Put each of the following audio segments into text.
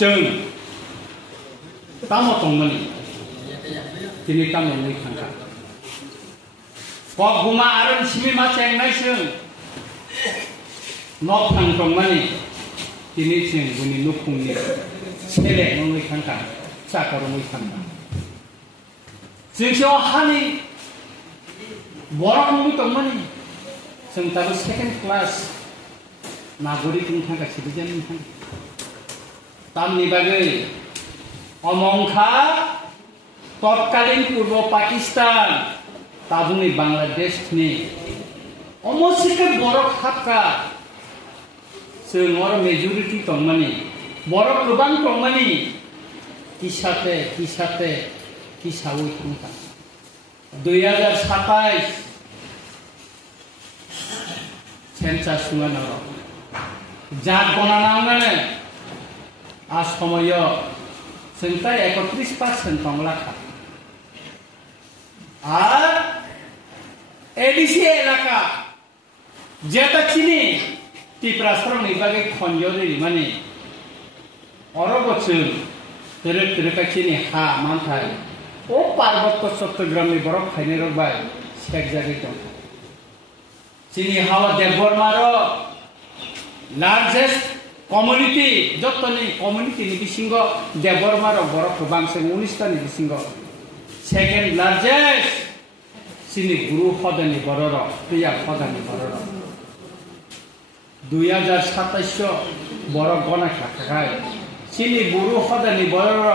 जों तामो तंगमोन दिनै तामो नै थांखा बगुमा आरो सिमिमा चेंनायजों नक थांदोंमोन दिनै जों बुनि नखुंनि सेले नै थांखा साकर नै थांखा जोंसेयाव हानि बरं नै दंमोन जों दाबो सेकेन्ड क्लास नागरिक नै थांखा सिटिजेन नै थांखा तामनि बागै अमंखा तत्कालीन पूर्व पाकिस्तान ताबुनि बांलादेश नि अमसिके बरक हाबका जों मेजरिटी दंमोन बरक गोबां दंमोन किसाते किसावै थांखा 2027 सेन्सास सुङानो जात गणनायावनो आसामाव जोंता 31% दंलाखा আর এডিসি এলাকা যেটা চিনি টিপ্রাস্ত্র নিবাগে খঞ্জরি মানে অরবছর তেরে চিনি হা মানথাই ও পার্বত্য চট্টগ্রামনি বরফ খাইনে রবাই সেক জায়গায় দं চিনি হাওয়া দেববর্মার লার্জেস্ট কমিউনিটি যতনি কমিউনিটিনি বিসিঙ্গ দেববর্মার বরফ বাংসে 19টানি বিসিঙ্গ सेकेंड लार्जेस्ट सिनी गुरु हदनी बरर प्रिया हदनी बरर 2027 बर गना खाखाय सिनी गुरु हदनी बरर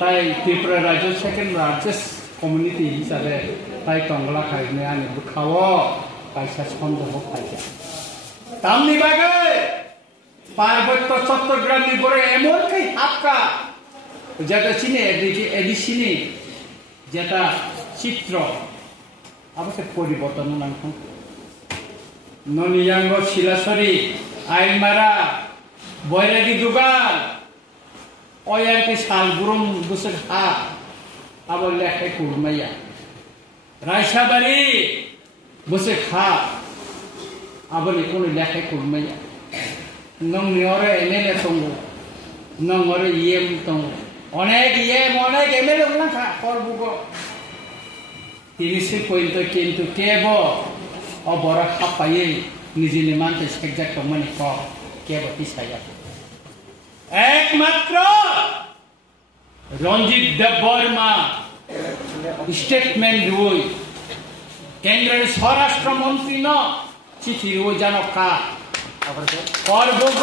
ताई त्रिपुरा राज्य सेकेंड लार्जेस्ट कम्युनिटी हिसाबै ताई तंगला खायने आनि बुखावो पाइसा सन्दह पाइसा तामनि बागै पार्वत्य चट्टग्रामनि बरे एमनकै हाबका जेटा सिनी एडिसिनी যেটা চিত্র অবশ্য পরিবর্তন নাম ননিয়াঙ্গ শিলাসরি আইনমারা বৈরাগী দুগাল অয়াকে সালগুরুম বসে হা আবার লেখায় কুরমাইয়া রায়সাবাড়ি বসে খা আবার কোনো লেখায় কুরমাইয়া নং নিয়রে এমএলএ সঙ্গ নং ওরে ইএম তঙ্গ অনেক অনেক এমএলএ ওনাখা করবুগ তিরিশে পর্যন্ত কিন্তু কেব অবর খাপাইয়ে নিজেনি মানতে সেকজাক মানে ক কেব পিছাইয়া একমাত্র রঞ্জিত দেববর্মা স্টেটমেন্ট রুই কেন্দ্রের স্বরাষ্ট্রমন্ত্রী ন চিঠি রুই জানো কা করবুগ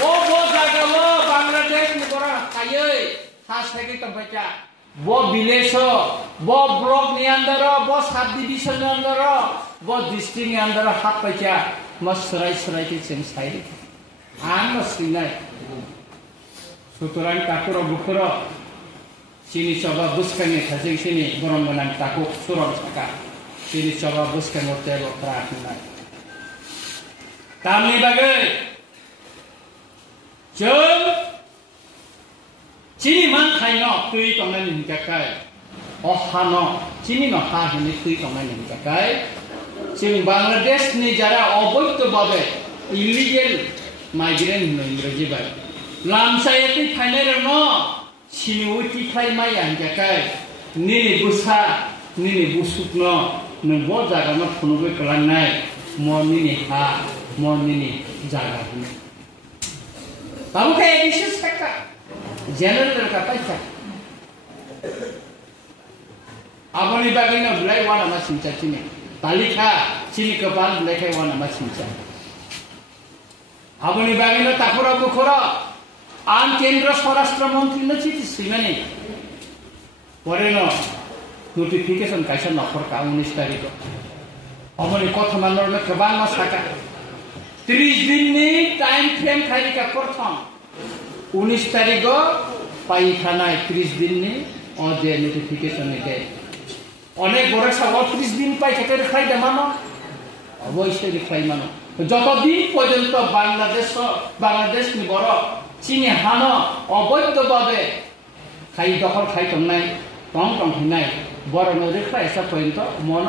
वो जगह वो बांग्लादेश में बड़ा खाये खास है कि तंबाचा वो विलेज हो वो ब्लॉक ने अंदर हो वो सब डिवीजन ने अंदर हो वो डिस्ट्रिक्ट ने अंदर हाथ पचा मसराई के सेम साइड आन मसरिनाय सुतरान ताकुरो बुखुरो सिनी चबा बुस्काने थासे सिनी गरम बनान ताकु सुरम सका सिनी चबा बुस्काने तेलो प्रार्थनाय तामनि बागै जों चिनी मान खाइनो तुई तंनाय निकाय अहानो चिनी न हा हिनि तुई तंनाय निकाय जों बांग्लादेश नि जारा अबैध भाबे इलिगेल माइग्रेंट होनो इंग्राजी बाय लामसायति फाइनाय रन चिनी उति खाइ माय आंजाकाय निनि बुसा निनि बुसुकन नबो जागानो फुनुबे कलांनाय मनिनि हा मनिनि जागा होनो हम के एडिशन सकता जनरल का पैसा अपनी बागी न ब्लैक वाला मशीन चाहिए तालिका चिनी कपाल ब्लैक है वाला मशीन चाहिए अपनी बागी न ताकुरा बुखुरा आन केंद्र स्वराष्ट्र मंत्री न चिठी सिमने परे न नोटिफिकेशन कैसे नफर का 19 तारीख को अपनी कथा मानर में कबान न सका 30 दिन नि टाइम फ्रेम खाली का प्रथम 19 तारीख को पाई खाना 30 दिन नि और जे नोटिफिकेशन है अनेक बड़ा सब 30 दिन पाई के खाई दे मानो अवश्य लिखाई मानो যত দিন পর্যন্ত বাংলাদেশ नि বড় চিনি হানো অবৈধভাবে খাই দখল খাই তংনাই টং হিনাই বড় নদী খাইসা পর্যন্ত মন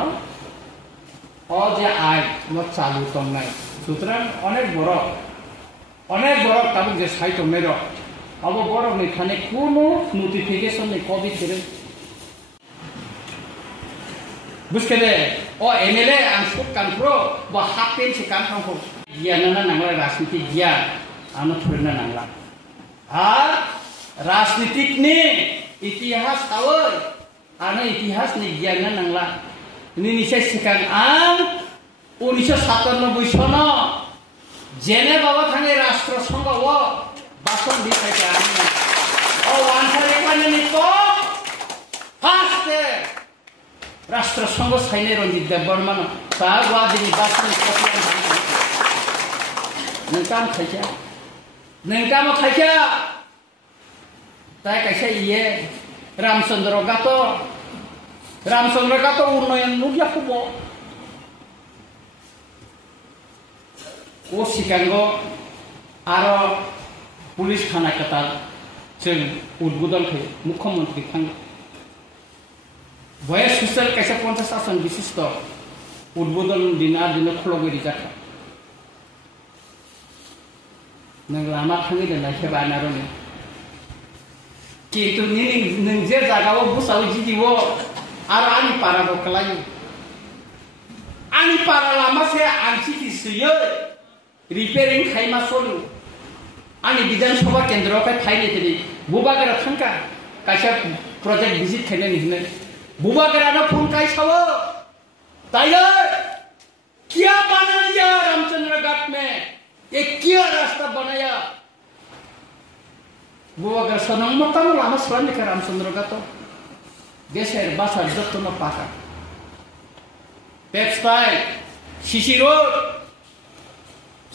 অ যে আই ন চালু তংনাই সুতরাং অনেক বড় তাবুক যে সাইতো মের abo borok ni khane kuno notification ni covid kere buskede o MLA ang suk kanpro ba hapen si kanpang ko giyanana nangla rajniti giyan ano thurna nangla আর রাজনীতিক নি ইতিহাস খাওয়াই আনা ইতিহাস নি জ্ঞান নাংলা নি নিচে সিকান আং 1997 সন জেনে বাবা থাঙে রাষ্ট্রসংঘ ও বাসন দিতে আমি ও ওয়ানসারে মানে নি তো ফার্স্ট রাষ্ট্রসংঘ সাইনে রঞ্জিত দেববর্মন সার ওয়াদিনি বাসন কপিয়ান নকাম খাইছা nengkam khaja tai kaisa iye Ramchandra gato unnoyan nugya kubo o sikango aro police থানা কাতার जों उद्बोधन खायो मुख्यमंत्री थाङो बयस सुसेल कायसा 50 आसन विशिष्ट उद्बोधन दिना दिनो खलगिरि जाखा नों लामा थाङै दोननाय खेबा नारने किन्तु नों जे जागाव बुसाव जिदिवो आरो आंनि पाराबो खालायो आंनि पारा लामासे आं चिठि सुयो रिपेयरिं खायमा सलु आंनि विधानसभा केन्द्रआवहाय फायनायनि बुबागारा थांका कायसा प्रजेक्ट विजिट खायनायनि हिनो बुबागारानो फन कायसावो तायो क्या बना दिया रामचंद्र घाट में ये क्या रास्ता बनाया वो अगर सनम मत लामा सलाम के रामचंद्र का तो देशेर बासार जत्न पाका टेक्सटाइल सीसी रोड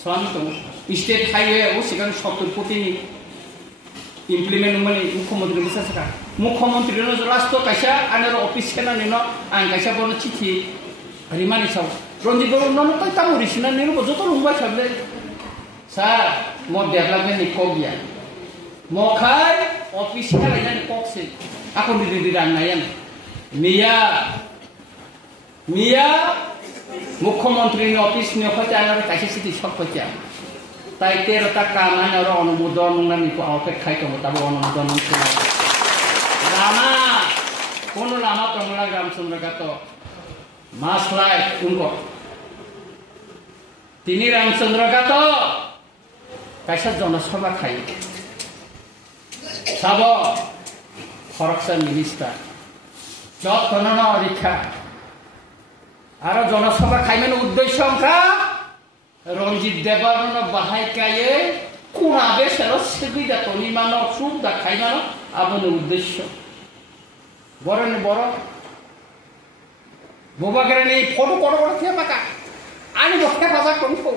सलाम तो स्टेट हाईवे वो सिगां 70 कोटी इम्प्लीमेंट माने मुख्यमंत्री बिसासका मुख्यमंत्री नो राष्ट्र कायसा आनार ऑफिस केनानि न आं कायसा बनो चिठी रिमानि साव रंजित बर न न तामुरिसिना नेनो जतो रुंबाय थाबले Sir, mau development ni kogya. Mau kai official ini kokse. Aku di ranaian. Mia, Mukhomontri ni office ni apa cara kasih siti shop kerja. Tai tero tak kaman orang অনুমোদন nungna ni ko awak kai kamu tahu অনুমোদন nungna. Lama, kono lama tongla Ramchandra gato. Maslai unko. Tini Ramchandra gato. কাইসা জনসভা খাই sub ফরকশন minister যত্ন অরিক্ষা আর জনসভা খাইমেন উদ্দেশ্য রঞ্জিত দেববর্মন বাহাই কায়ে কোনা বেসের সুবিধা তনি মানো সুবিধা খাইমানো আবন উদ্দেশ্য বড় বড় বোবাগেরানি ফটো বড় বড় থিয়া পাকা আনি বসে বাজার কমফো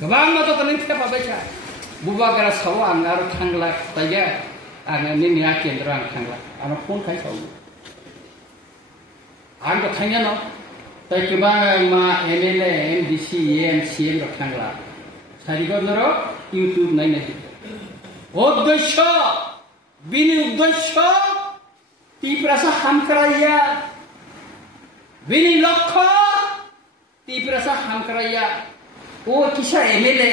गोबां मददनि खेपा बायसा बुबागारा साव आं आरो थांला बायगा आं निया केन्द्र आं थांला आं फन खाय साव आं तो थांया न ताय गोबां मा एमएलए एमडीसी एमसीएम रो थांला सारिगनर इउट्यूब नायनाय उद्देश्य बिनि उद्देश्य तीव्रसा हामक्राया बिनि लक्ष्य तीव्रसा हामक्राया ओ किसा एमएलए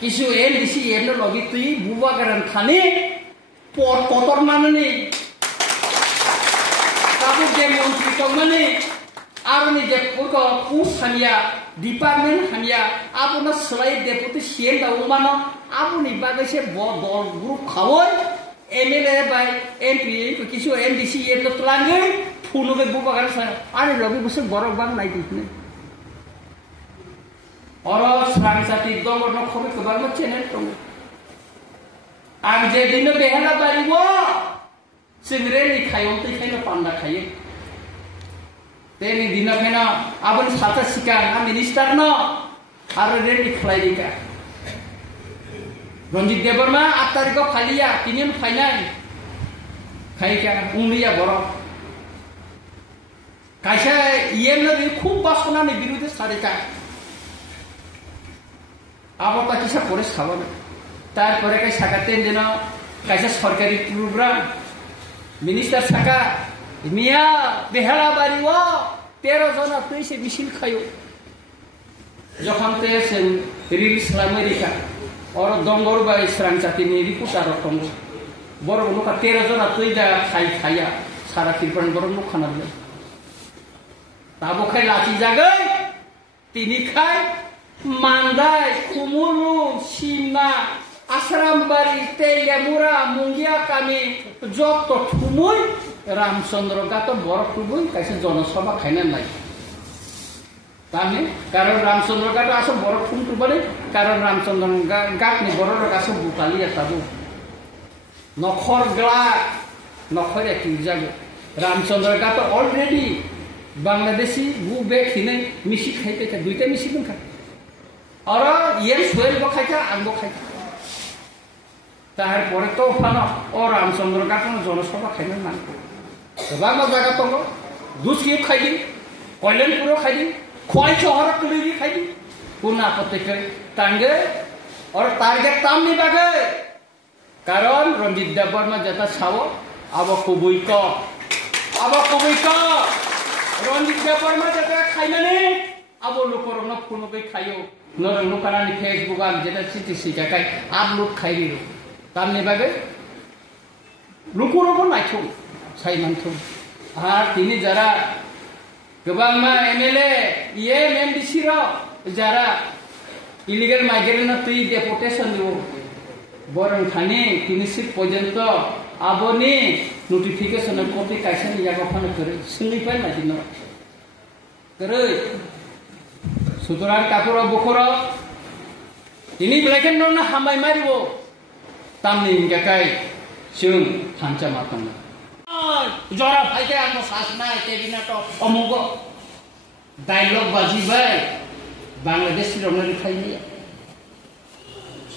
किसु एमडीसी एमनो लगी तुई बुबागारान खाने पट पटर मानने काबु जे मंत्री तो माने आरनि जे पुरको पुस हानिया डिपार्टमेंट हानिया आबुना सलाय डेपुटी सीएम दाउ मानो आबुनि बागैसे दल ग्रुप खावय एमएलए बाय एमपी किसु एमडीसी एमनो तलाङै फुनुबे बुबागारान सा आनि लगी बुसे बरक बां नायदिने और सांसाति दंग न खबि गोबां चेनेल दं आं जे दिनो बेहला बारिबो सिंग्रे नि खायम तै खायनो पान्दा खायो तेनि दिनो खायनो आबन साथा सिका आ मिनिस्टार न आरो रेडि खलायदिका रंजित देबबर्मा 8 तारिखआव फालिया किनिन फाइनाल खायका उंलिया बर कायसा इएनो खूब बासनानि बिरुदे सारिका आबो किसा करे साबानो तारपरे काय साकातेन दिनो कायसा सरकारी प्रोग्राम मिनिस्टार साका मिया बेहला बारिव 13 जना तैसे मिसिल खायो जखामते सेन रिलिज खालामरिका or dongor by Srancati Riputa or Tongo. Boroka Terrazona Tuida Kaya, Sara Kilpan Borokana. Tabokai Lati Zagai, Tinikai, Mandai, Kumulu, Shima, Asrambari, Telamura, Mungia Kami, Jokto Kumui, Ramchandra Gato Borokubui, Kasi Jonosova Kainanai. Tami, Karan Ramchandra Gato Aso Borokum to Bari, Karan Ramchandra Gatni Borok Aso Butalia Tabu. Nokhor Gla, Nokhor Jago. Ramchandra Gato already Bangladeshi, go back in a Mishik Hake, do it a Mishikan. Or yes, well, Bokaka and Bokaka. তার পরে তো Fanon ও রামচন্দ্র গাতন জনসভা খাইলেন না বাংলা জায়গা তো দুসকি খাইলি কল্যাণপুরও খাইলি খোয়াই শহর তুলি খাইলি কোন আপত্তি করে তাঙ্গে আর টার্গেট তামনি বাগে কারণ রঞ্জিত দেববর্মা যেটা ছাও আব কবুইক রঞ্জিত দেববর্মা যেটা খাইনানি আব লোকরন কোনবে খাইও নরং কানানি ফেসবুক আর যেটা চিঠি শিখাই আপলোড খাইলি Tamni bagai, lukur naikung, saya mantung. Tini jara, kebangma MLA, MDC jara illegal migrant tui deportation diwo. Borang thani tini sit pojanto aboni notification copy kaisa ni jaga phone kare. Singi pai na dino. Kare. Suturan kapura bukura. Tini blacken nona hamai maribo. Tamni gakai chung hancha matang. Jora bhaike amo sasna cabinet omogo dialogue baji bai Bangladesh rona likhai ni.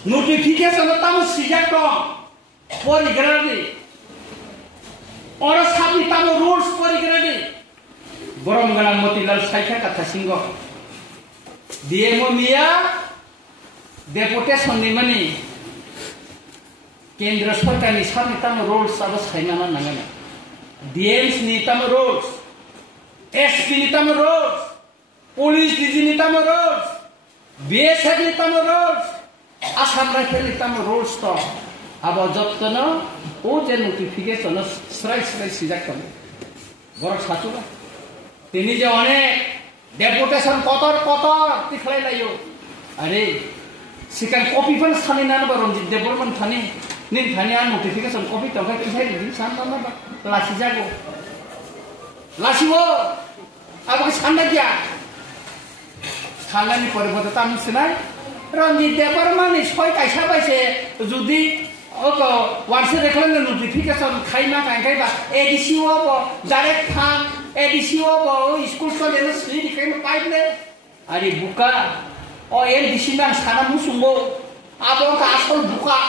Notification tam sijak to porigradi. Ora sabi tam rules porigradi. Boromgana Motilal Saikha katha singo. DMO mia deportation ni mani. Kendra Sarkar ni sami tam rules sabas khainana nangana. DMs ni tam rules, SP ni tam rules, Police DG ni tam rules, BSF ni tam rules, Assam Rifle ni tam rules to. Aba jotno o je notification strike sijak kam. Borak satu ba. Tini je onek deputation kotor tikhlai layo. Are sikan copy pan sani nana ba Ranjit Deborman thani. Nin thani an notification copy to ka kisai di sanna na ba lasi jago lasiwo abo sanda kya khalani poribote tam sinai Ranjit Deborman ni soi kaisa baise jodi oko warse dekhlen notification khaima kai ba ADC obo direct tham ADC obo school so leno sri dikai pipe ari buka o ADC nang sana musungo abo ka asol buka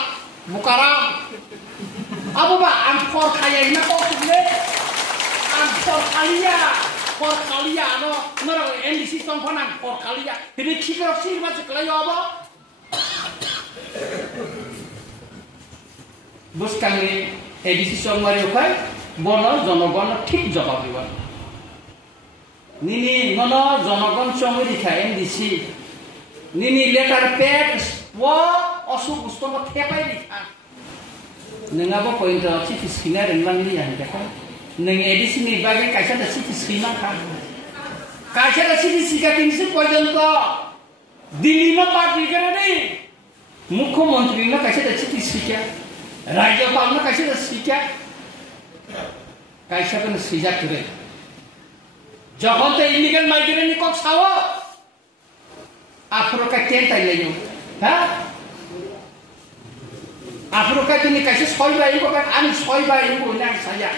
Bukaram, apa ba? Angkor kaya ini kok sini? Angkor kalia, no, NDC songkon angkor kalia. Ini cikar sih macam kelaya apa? Bos kami NDC song mari apa? Bono jonogon ঠিক জবাব দিবা। Nini nono jonogon song mari kaya NDC. Nini letter pad, Osuk ustomo tepai di kan. Nengapa poin terasi fiskina renang ni yang dekat. Neng edisi ni bagai kaisa dasi fiskina kan. Kaisa dasi fiskina tingsi poin to. Dilima parti kan ni. Mukho menteri na kaisa dasi fiskina. Raja palna kaisa dasi fiskina. Kaisa kan sijak kere. Jahon te illegal migrant ni kok sawo. Afrika kenta ilayo. Ha? Afrika ini kasih soal bayi bukan ani soal bayi bukan saja.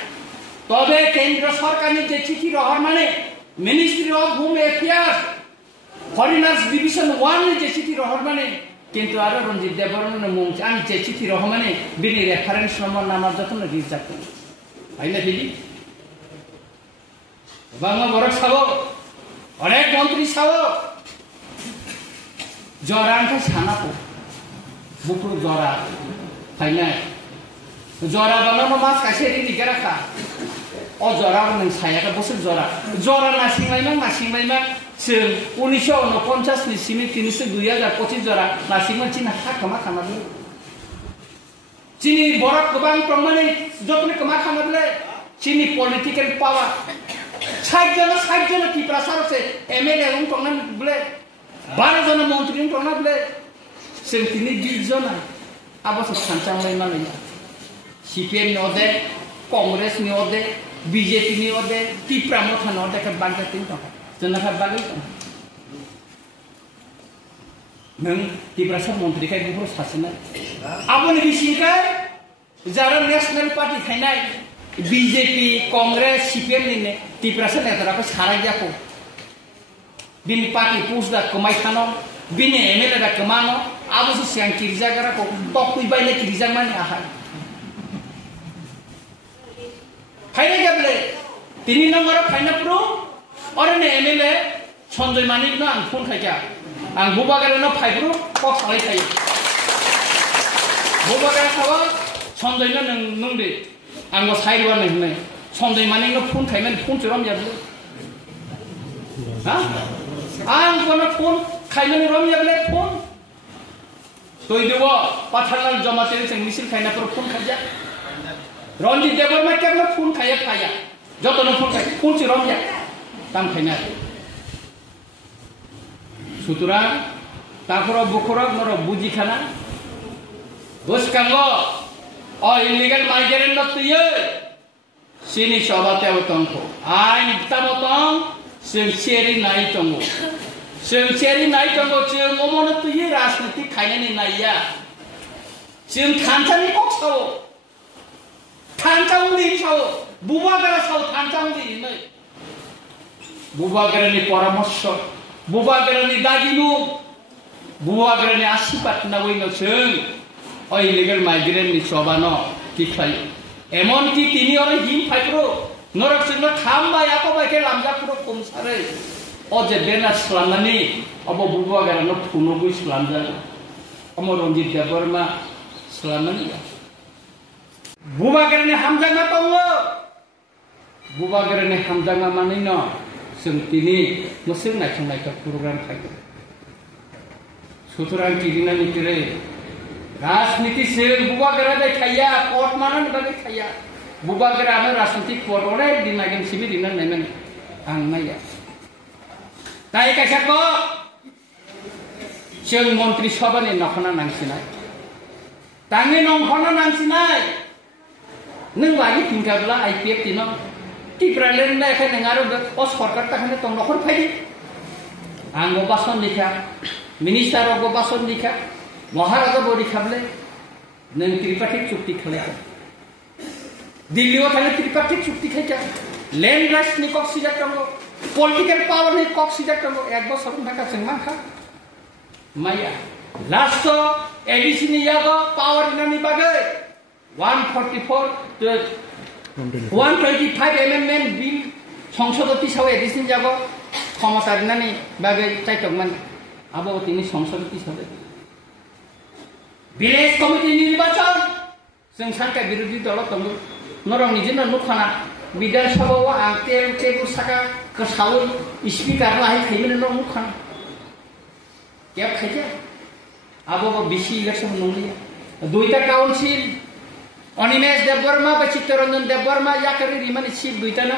Tapi Kendra Sarkar ni je chithi rohar mane Ministry of Home Affairs Foreigners Division 1 ni je chithi rohar mane কিন্তু আরো রঞ্জিত দেববর্মন মঞ্চ আমি যে চিঠি রহমানে বিনি reference number নামার যতন reserve করি আইনা দিদি বাংলা বড় সাবো অনেক মন্ত্রী সাবো জরানটা ছানাপো বুকুর জরা তাই না জরা বানানো মাছ কাছে রেডি রাখা ও জরা নং সায়াটা বসে জরা জরা না সিংলাইমা जों 1949 नि सिम 2025 जरा नासिमोन चिना खामा खामाबले चिनी बरक गोबां प्रमाणे जतने कमा खामाबले चिनी पॉलिटिकल पावर 60 जन की प्रसार से एमएलए उन टंगना बले 12 जन मंत्री उन टंगना बले जों 20 जन आबो सानचांलाय मालाय सीपीएम नि अदे कांग्रेस नि अदे बीजेपी नि अदे तिप्रा मथा न अदे का बागजातिन दं जोंना का बागै दं नों तिप्रा सब मंत्री खाय गुबुर सासेना आबोनि बिसिंखाय जारा नेशनल पार्टी थायनाय बीजेपी कांग्रेस सीपीएम नि तिप्रा सब नेताराखौ साराय जाखौ बिनि पार्टी पुसदा कमाय थानो बिनि एमएलए दा कमानो आबोसो सिगां किरिजागाराखौ टपै बायले किरिजामानि आहा फाइने गबले तिनी नंबर फाइना प्रो और ने एमएलए संजय मानिक न आं फोन खायका आं बुबागारे न फाइब्रो क खालाय थायो बुबागारे थावा संजय न नंदे आंगो साइरवा नै संजय मानिक न फोन खायमन फोन चरम जाबले हा आं कोन फोन खायमन रम जाबले फोन तोय देव पाथारलाल जमाते जों मिसिल खायना पर फोन खायजा रंजित देवबर्मा केवल फोन खाया खाया जतन फोन खाय फोन चिरम जा ताम खायना सुतुरा ताखर बुखर नर बुजि खाना बसकांगो अ इलीगल माइग्रेंट नतयो सिनि सबाते तंखो आइन तामतं जों सेरि नाय तंगो जों सेरि नाय तंगो जों अमन तयो राजनीति खायनानि नायया जों थानसानि कक्साव थानचांनि साव बुबागारा साव थानचांनि नै बुबागारानि परामर्श बुबागारानि दागिनु बुबागारानि आशीर्बाद नावैनो जों इलीगल माइग्रेंटनि सबानो किखाय एमन कि तिनि अरे हिम फाइप्रो नरक जोंनो खामबा याकबायके लामजापुरो कमसारै अजे देना स्लामनानि अब बुबागारानो फुनोबो स्लामजा अमर रंजित देवबर्मा स्लामनानि बुबागारनि हामजांगा दङ बुबागारनि हामजांगा माने न जों दिनै मोसों नायखांनायखौ प्रग्राम खायदों सुतरां किरिनानि किरे राजनीति जों बुबागारा देखाया कोर्ट मानानि बागै खाया बुबागारानो राजनीति कोर्ट अरे दिनागेन सिबि दिना नायमोन आं नाया ताय कायसाको जों मन्त्रि सभानि नखना नांसिनाय तांनि नखना नांसिनाय नों बागै फिनगाब्ला आईपीएफ दिन टिप्रालेन नायखाय नों आरो अ सरकार ताखाने तंग नखर फायदि आंगो बासन लिखा मिनिस्टार अगो बासन लिखा महाराजा बरि खाबले नों त्रिपाठी चुक्ति खालाय दिल्लीआव थाने त्रिपाठी चुक्ति खायका लैंड राइट्स नि कक सिजाक दङ पलिटिकल पावर नि कक सिजाक दङ एक बছर थाका जों माखा माया लास्ट एडिसी नि यागो पावर नि बागै 144 to 125 amendment bill সংসদতি সাও এডিশন যাব ক্ষমতারনানি বাগে চাইতকমান আবো তিনি সংসদতি সাবে ভিলেজ কমিটি নির্বাচন जों सरकार বিরোধী দল দङ নরং নিজেनो नुखाना বিধানসভাও आंतेल टेबुल साका कसाउ स्पीकार लाहाय खायमोन नुखाना क्या खायजा आबो बिसि इलेक्शन नंलिया दुइटा काउन्सिल अनिमेश देवबर्मा बा चित्तरंजन देवबर्मा याकरि रिमानि चिफ दुइटाना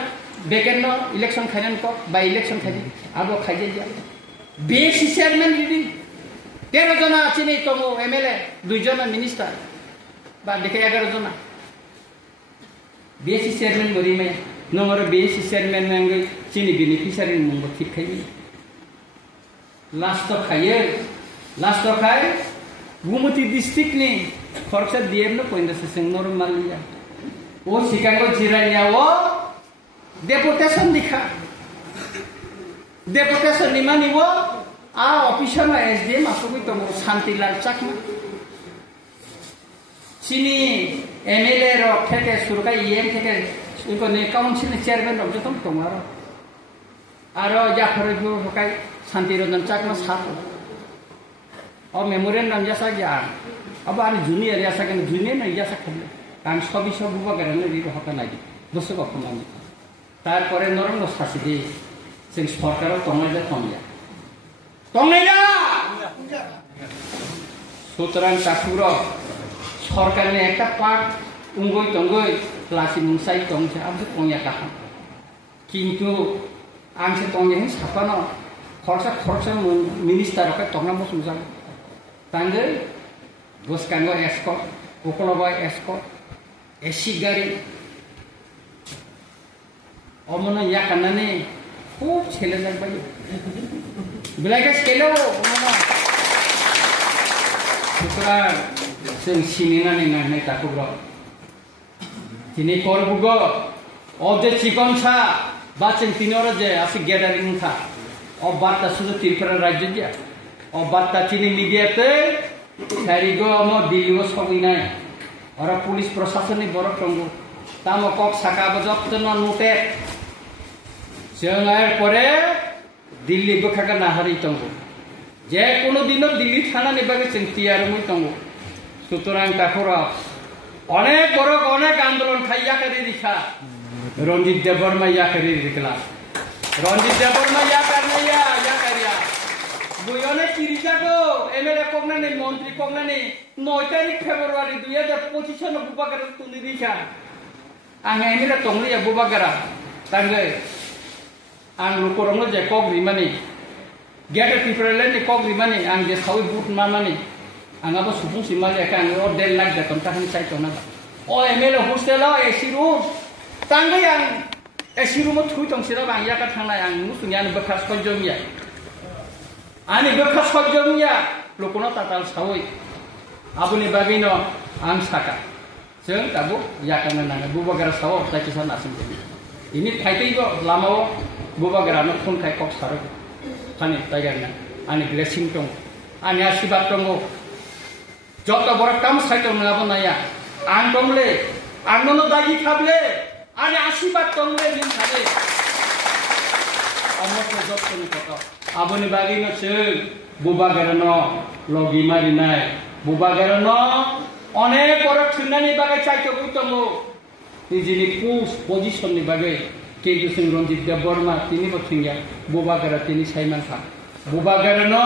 बेकेन इलेक्शन खायनान को बा इलेक्शन खायदि आबो खायजा बीएससी चेयरमैन रिदि 13 जना चिनि तमो एमएलए 2 जना मिनिस्टार बा देखे 11 जना बीएससी चेयरमैन बरिमे नंगर बीएससी चेयरमैन नंगै चिनि बेनिफिशियारि नंगो ठीक खायनि लास्ट खाय गुमती डिस्ट्रिक्ट नि खरसा डीएम न पइनदासे जों नरमालिया ओ सिकांगो जिरानियाव डेपुटेशन दिखा डेपुटेशन निमानिव आ ऑफिसर ना एसडीएम आसुगै दङ शान्तिलाल चाकमा चिनि एमएलए र थेके सुरका ईएम थेके उनको ने काउन्सिल चेयरमैन रब जतम दङ आरो जाफरजो हकाय शान्तिरंजन चाकमा साथ और मेमोरियल नाम जैसा क्या अब आने जूनियर जैसा कि जूनियर नहीं जैसा खेले कान सभी सब बुआ करने री होता नहीं दस को अपना तार करे नरम सासी दे जों सरकाराव तंनायदा तंनायदा सुतरां ताकुरो सरकारनि एकटा पार्ट उंगै तंगै लासि मुंसाइ तंसे आमसे तंया काहा किन्तु आमसे तंया साफानो खरसा मिनिस्टार के तंना मसुंजां तांगै गोसकांगो एस्कट उकलबाय एस्कट एसि गारि अमनो याकानानै खूब छेले जाबाय बेलायके छेलो अमनो सुतरां जों सिनिनानै नांनाय ताकुरो दिनै करबुगो अजे चिकनसा बा जों तिनोरो जे आसि गेदारिं था अब बार्ता सुजु त्रिपुरा राज्य दिया अब बार्ता चिनी मीडियाते सारिगो अमो दिल्लीगो सगिनाय और पुलिस प्रशासन नि बरक तंगो तामो कक साका बजतन नुटे जों आर परे दिल्ली बखागा नाहारि तंगो जे कोनो दिनो दिल्ली थानानि बागे जों तियारमुइ तंगो सुतरां ताकुरो अनेक बरक अनेक आंदोलन खाइयाकारि दिखा रंजित देवबर्मा याकारि दिखला रंजित देवबर्मा याकारिया याकारिया बुयने किरिजागो एमएलए कगनानि मंत्री कगनानि 9 तारिख फेब्रुवारि 2025 नो बुबागार तुनि दिखा आं एमएलए तंलिया बुबागारा तांगै आं लुकरंनो जे कगरिमानि गेट त्रिपुरानि कगरिमानि आं जे सावि बुट मामानि आंगाबो सुफुं सिमाले का आं और 1.5 लाख बेतन ताखनि साइटना ओ एमएलए हस्टेलाव एसि रूम तांगै आं एसि रूम थुइ तंसिरा आं याका थांनाय आं मुसुनियानो बखा सयजमिया आनि बखा सयजमिया लुकनो ताताल सावि आबुनि बागैनो आं साका जों दाबो याकानो नाङा बुबागारा साव ताकिसा नासिम इनि थाइतैगो लामाव बुबागारानो फुनखाय कक सारो फानि ताइगारना आनि ब्लेसिं दं आनि आशीर्बाद दं जत बड़ काम साइट नङाबो नाया आं दंले आंनो दागि खाबले आनि आशीर्बाद दंले दिन थाले अमरखौ जतनि कत आबुनि बागैनो जों बुबागारानो लगी मारिनाय बुबागारानो अनेक बड़ थुननानि बागै चाइटो दङो निजिनि पोस्ट पजिशननि बागै केजु सिंह रंजित देवबर्मा तिनि बथिंगा बुबागारा तिनि साइमानखा बुबागारानो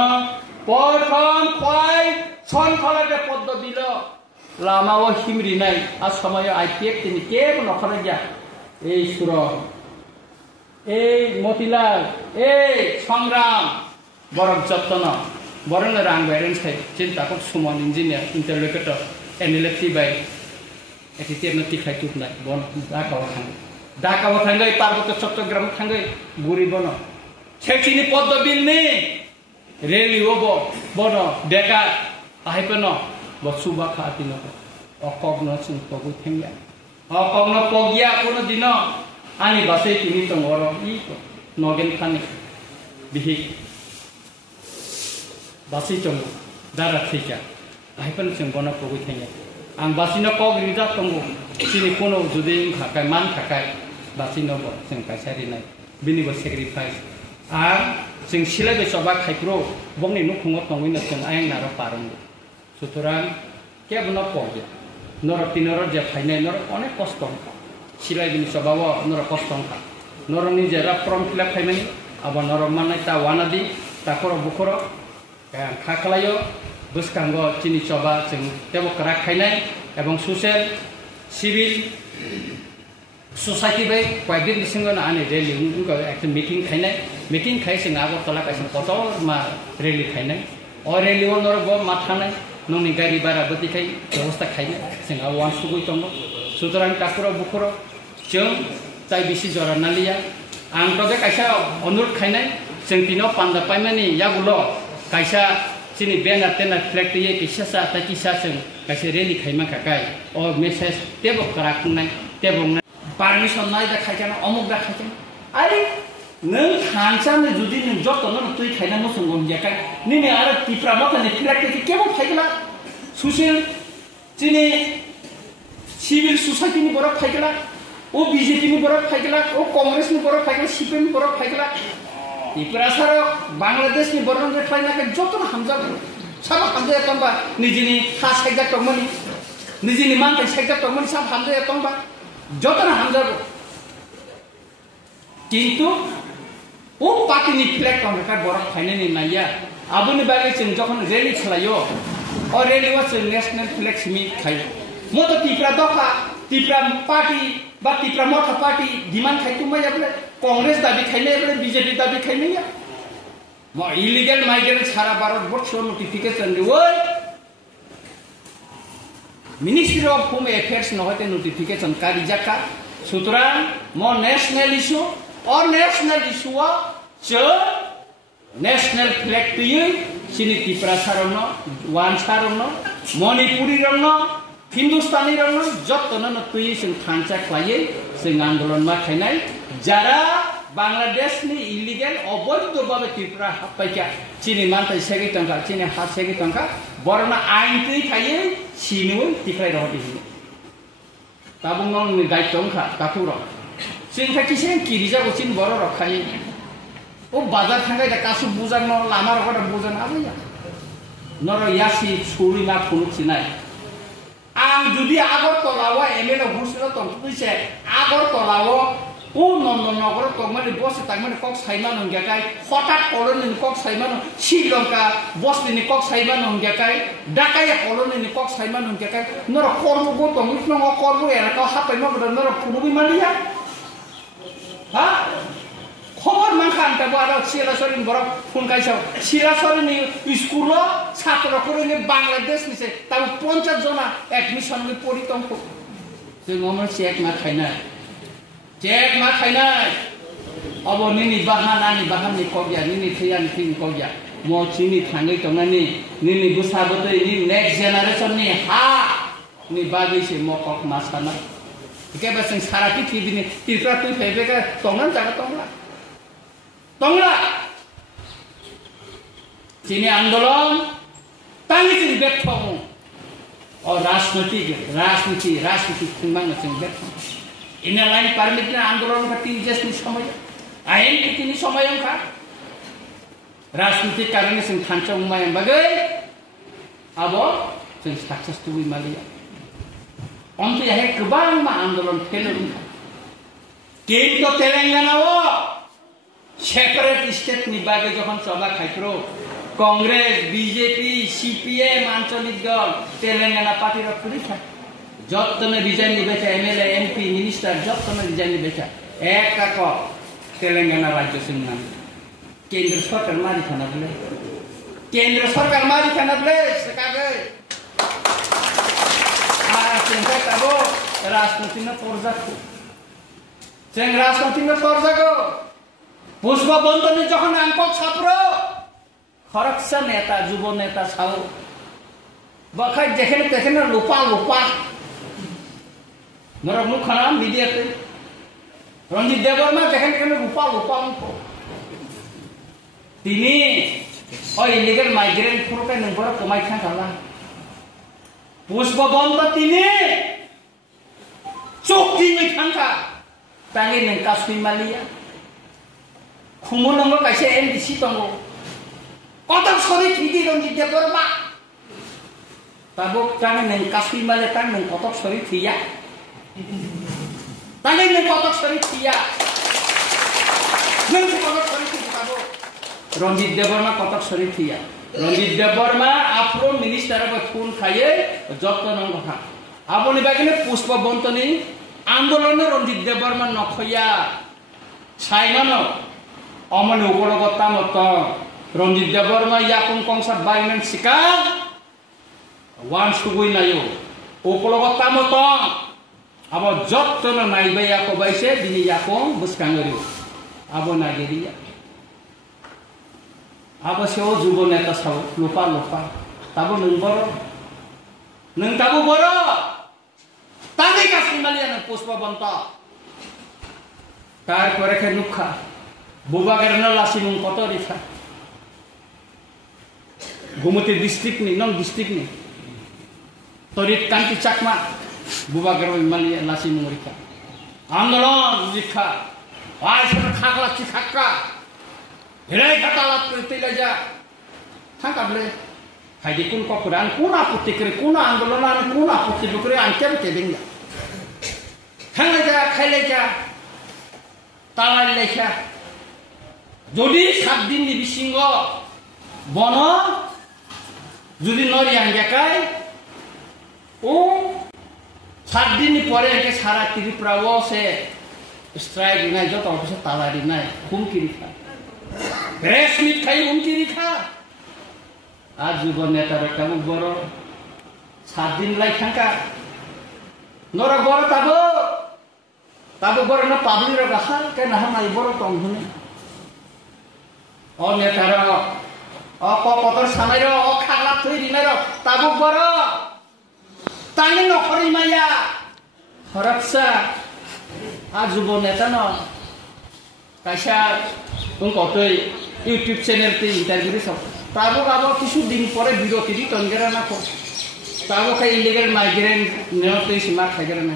प्रथम खय सनखालादे पद्म बिल लामाव हिमरिनाय आसामाव आइपिएफ तिनि केबो नखराया ए सुर ए मतिलाल ए संग्राम बरक जतन बरन रां बेरेन्स थाय चिन्ता को सुमन इंजिनियर इंटरलोकेटर एनएलएफटी बाय एटिटेरनो तिखाय तुखनाय बन दाकाव थांगै पार्वत चट्टग्राम थांगै बुरि बन सेखिनि पद्म बिलनि रेली ओबो बन बेका आइपन बसुबा खातिनो अकगनो सिं पगु थेंया अकगनो पगिया कोनो दिन आनि बासै तिनि तंगरो इ नगेन खानि बिहि बासै तंगो दारा थैका आइपन सिं बन पगु थेंया आं बासिनो कग रिजा तंगो सिनि कोनो जुदि खाकाय मान खाकाय बासिनो जों कायसारिनाय बिनिबो सेक्रिफाइस आं जों सिलाय बेसबा खायप्रो बंनि नुखुङो तंगिनो जों आयं नारो पारंगो सुतरां केबनो पगे नर तिनर जे फाइनाय नर अनेक कष्ट सिलाय बिनि सबाव नर कष्ट नरनि जेरा फर्म फिलआप खायमानि अब नर माननाय ता वानादि ताखर बुखर खाखलायो गोसकांगो चिनि सभा जों तेबो करा खायनाय एवं सोशल सिविल सोसाइटी बाय कयदिन सिंगन आनि रेली एक मीटिंग खाय जों आगरतला कायसन कतल मा रेली खायनाय अ रेली नर ब माथानाय नोंनि गारि भारा बदिखाय व्यवस्था खायनाय जोंहा वान सुगै दङ सुतरां ताकुर बुखर जों जाय बिसि जरा नालिया आं तदे कायसा अनुरोध खायनाय जों तिनो पान्दा पाइमानि यागुलो कायसा चिनि बेनार तेनार फ्लेग तये किसा ताकिसा जों कायसा रेली खायमा खाकाय अ मेसेज तेबो करा खुंनाय तेबो पारमिशन नाय दा खायजाना अमुक दा खायजाना आरे नों खानसानो जुदि नों जतन तुइ खायना मोसंगम जेखाय निने आरो तिफ्रा मथानि फ्लेग केबो खायगला सोशल चिनि सिविल सोसाइटी नि बरफ फाइगला ओ बीजेपी नि बरफ फाइगला ओ कांग्रेस नि बरफ फाइगला सीपीएम नि बरफ फाइगला इपरा सारो बांग्लादेश नि बरफ रे फाइना के जतन हामजा साबा हामजा तंबा निजिनि खा साइगा तंमनि निजिनि मानते साइगा तंमनि साब हामजा तंबा जतन हामजा किन्तु ও পার্টিনি ফ্ল্যাগ টंका বরক খাইনানি নাইয়া আবুনি বাগে जों যখন রেলি খালাयो ও রেলিও जों नेशनल फ्लैग सिमी खायो मतो तिफ्रा दफा तिफ्रा पार्टी बा तिफ्रा मथा पार्टी डिमांड खाइतुमाया बले कांग्रेस दाबी खाइनाय बले बीजेपी दाबी खाइनाया म इलीगल माइग्रेंट सारा भारतवर्ष नोटिफिकेशन दिवय मिनिस्ट्री ऑफ होम अफेयर्स नहते नोटिफिकेशन कारी जाका सुतरां म नेशनल इशू और नेशनल इशू च नेशनल फ्लैग तुय सिनि त्रिपुरा सारनो वान सारनो मणिपुरी रनो हिंदुस्तानी रनो जतन न तुय जों थांचा खायै जों आंदोलन मा खायनाय जारा बांग्लादेश नि इलीगल अवैध भावे त्रिपुरा हाबपायका चिनि मानथाय सेगि टंका चिनि हात सेगि टंका बरना आइन तुय खायै सिनु तिफ्राय रहदि ताबुंग नि दायित्व खा ताथुर जों खायसे किरिजा गचिन बर रखाय ओ बाजार थांगाय दा कासु बुजान न लामा रगदा बुजान आबैया नर यासि छुरि ना खुनुखिनाय आं जुदि आगरतलाव एमएलए हुसुल तंतुइसे आगरतलाव ও নগর তংমানি বস তাংমানি কক সাইমান হংগাকাই হঠাৎ colony cock Saiman Sri Lanka বসনি cock Saiman হংগাকাই ঢাকায় কলনি কক সাইমান হংগাকাই নর কর্মগো তংমিন কর্ম এলাকা হাপাই নগর নর পুরবি মালিয়া হ্যাঁ খবর মাখা আনতাবো আর সিরাসরিন বড় ফোন কাইসাও সিরাসরিন স্কুল ছাত্র করে বাংলাদেশ নিছে তাও 50 জনা এডমিশন পরিতঙ্ক जों अमर चेक मा खायनाय चेक मा खायनाय अब निनि बाहान नि कबिया निनि थैयानि थिनि कबिया म चिनि थाङै तंनानि निनि गुसाबतै नि नेक्स्ट जेनारेशन नि हा नि बागैसे म कक मा साना केबा जों सारा पृथ्वीनि तिरफ्रा तुइ फैबेगा तंना जागा तंला चिनि आंदोलन तांनि जों व्यक्त और राजनीति खुंबांग जों व्यक्त इन लाइन पारमिट आंदोलन का 3 जसनि समय आयेन कितिनि समय का राजनीति कारण जों थांचौ माय बागै अब जों सक्सेस तुइ मालिया अन्त याहे गोबां मा आंदोलन फेलर केन्द्र तेलेंगानाव सेपारेट स्टेट नि बागै जखन सभा खाइत्रो कांग्रेस बीजेपी सीपीएम आंचलिक दल तेलेंगाना पार्टी रखा जतने रिजाइन बेचा एमएलए एमपी मिनिस्टर जतने रिजाइन बेचा एक तेलेंगाना राज्य से नाम केंद्र सरकार मारी खाना बोले राजनीति में तोरजाको पुष्प बंधनी जखन आंकक छाप्रो खरक्सा नेता जुब नेता साओ बखाय जेखेने तेखेने लुपा नरक मुख खाना मीडिया पे रंजित देवर्मा जेखेने तेखेने लुपा तिनी ओ इलीगल माइग्रेंट फुरके नंबर कमाय थांखाला पुष्प बंध तिनी चोक्ति में थांखा तांगे नंका सुइमालिया खुमु नंगो कायसे एमडीसी दंगो कतक सरी थीदि रंजित देवर्मा ताबो तांगे नंका सुइमाले तां नंग कतक सरी थिया तांगे नंग कतक सरी थिया नंग कतक सरी थियाबो रंजित देवर्मा कतक सरी थिया रंजित देवर्मा आफ्रो मिनिस्टर को फोन खाये जत्न नंग खा आबोनि बागेने पुष्प बंतनी आंदोलन रंजित देवर्मा नखया साइमानो अमन उपलगता मत रंजित देवर्मा याकुं कंसा बाइमेन सिका वान सुगुइ नायो उपलगता मत अब जत्न नाइबाय याको बाइसे दिनि याको बुसकांगरियो अब नागिरिया अब सेव जुब नेता साव लुपा ताबो नों ताबो बर तांगे कासिमालिया पुष्प बंत तार परे खे नुखा बुबा करना लासी मुं कत रिखा गुमती डिस्ट्रिक्ट नि नंग डिस्ट्रिक्ट नि तरित कांति चाकमा बुबा कर मालिया लासी मुं रिखा आंदोलन रिखा आय सर खागला ची खाक्का हेराय खाताला तेला जा थांकाबले हाइदि कुन कपुरान कुन आपत्ति करे कुन आंदोलन आन कुन आपत्ति करे आंकेर तेदिंगा थांला जा खाइले जा तालाय लेखा যদি 7 দিনनि बिसिंग बन যদি নরি আঙ্গাকাই ও 7 দিনनि পরে একে সারা ত্রিপুরাও সে স্ট্রাইক নাই যত অফিসে তালারি নাই হুমকি খা প্রেস মিট খাই হুমকি খা আর যুব নেতার একটা বড় 7 দিন লাই থাকা নরা বড় তাবো বড় না পাবলিক র গাছা কেন হামাই বড় তং হনে ও নেতার ও কপতর সানাইর ও খালা থই দিনার তাবো বড় তাইনে নখরি মাইয়া হরকসা আর যুব নেতা ন কাইসা কতই ইউটিউব চ্যানেল তে ইন্টারভিউ সব তাবো গাবো কিছু দিন পরে বিরতি দি তনগেরা না কো তাবো খাই ইলিগেল মাইগ্রেন্ট নেওতে সীমা খাইগেরা না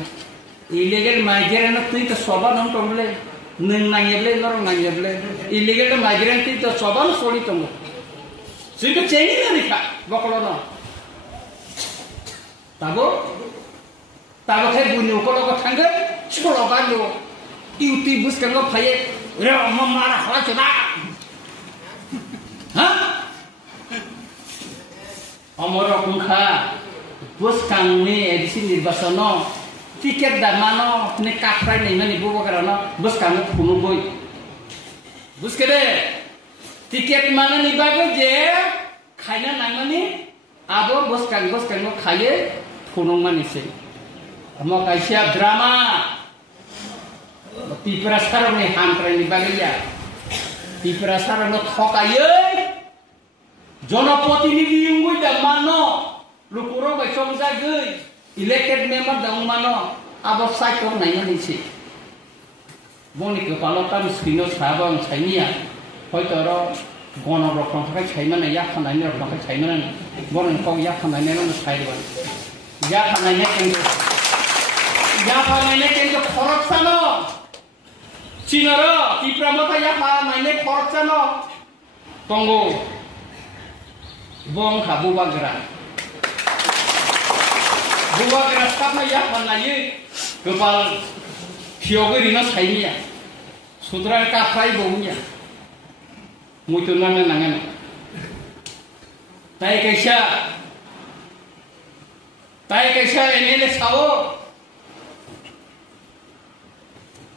ইলিগেল মাইগ্রেন্ট তুই তো সবা নম টমলে নং নাঙেবলে নরং নাঙেবলে ইলিগেল মাইগ্রেন্ট তুই তো সবা সরি তম তুই তো চেনি না লিখা বকলো না তাবো খাই বুনি উকলগ থাঙ্গে ছোড় গালো ইউটিউব বুসকাঙ্গ ফাইয়ে রে মারা হওয়া চোদা হ্যাঁ অমর কুংখা বুসকাংনি এডিসি নির্বাচন টিকেট দামানো নে কাফরাই নেইমানি বুবগারানো বুসকাং ফুনুবই বুসকে দে টিকেট মানে নিবাগে যে খাইনা নাংমানি আবো বুসকাং খাইয়ে ফুনুং মানিছে আমো কাইসা ড্রামা ত্রিপুরা সারনি হামক্রাইনি বাগিয়া ত্রিপুরা সারনো ঠকাইয়ে জনপ্রতিনিধি ইংগুই দা মানো লুকুরো বাইসং জাগৈ ইলেক্টেড মেম্বার দং মানো আবো সাইটো নাইয়া নিছে বনি কপালো তাম স্ক্রিনো সাবং ছাইনিয়া হয়তো র গণরক্ষণ থাকাই ছাইমানা ইয়া খানাইনি রক্ষণ ছাইমানা বরং কও ইয়া খানাইনি না ছাইরবান ইয়া খানাইনি কিন্তু খরচ সানো চিনর ত্রিপুরা মতো ইয়া খানাইনি খরচ সানো তঙ্গো bong kha bubagra sapna ya panai kepal phioge rina saimia sudra ka phai bomia muito nangan tai kaisa enele sao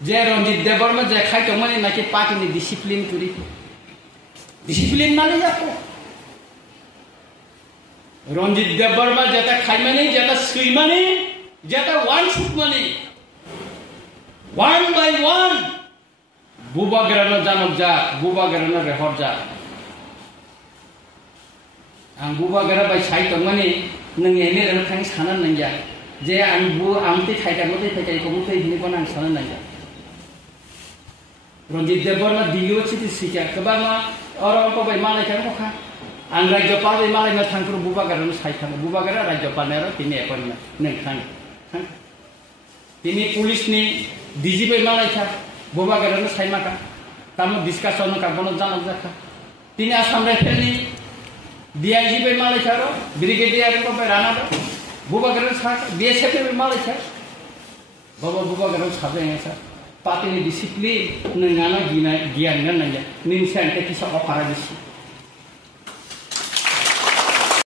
je Ranjit Devarma je khai to mane naki party ni discipline mane jato Ranjit Devarma যেটা খাইমানি যেটা সুইমানি যেটা one শুট মানি one by one বুবাগরানো জানক যা বুবাগরানো রেহর যা আং বুবাগরা বাই সাই তংমানি নং এনে রেন থাং সানা নাইয়া যে আমতে খাইটা মতে ফাইটাই কমতে হিনি কোন আং সানা নাইয়া Ranjit Devarma দিও চিতি সিকা কবামা অরম কবাই মালাই কান কথা आं राज्यपाल बै मालाय मा थांखुर बुबागारानो सायखाङो बुबागारा राज्यपालनारो तिनि एपइन्टमेन्ट नों थां तिनि पुलिसनि डिजि बै मालायखा बुबागारानो सायमाखा तामो डिसकासन काबनो जानक जाखा तिनि आसाम राइफलनि डिआइजि बै मालायखारो ब्रिगेडियार बै रानादो बुबागारानो सा बिएसएफ बै मालायखा बाबा बुबागारानो साबैसा पार्टीनि डिसिप्लिन नोंगाना गियान नंगा निनसानते किसा अपारा दिसि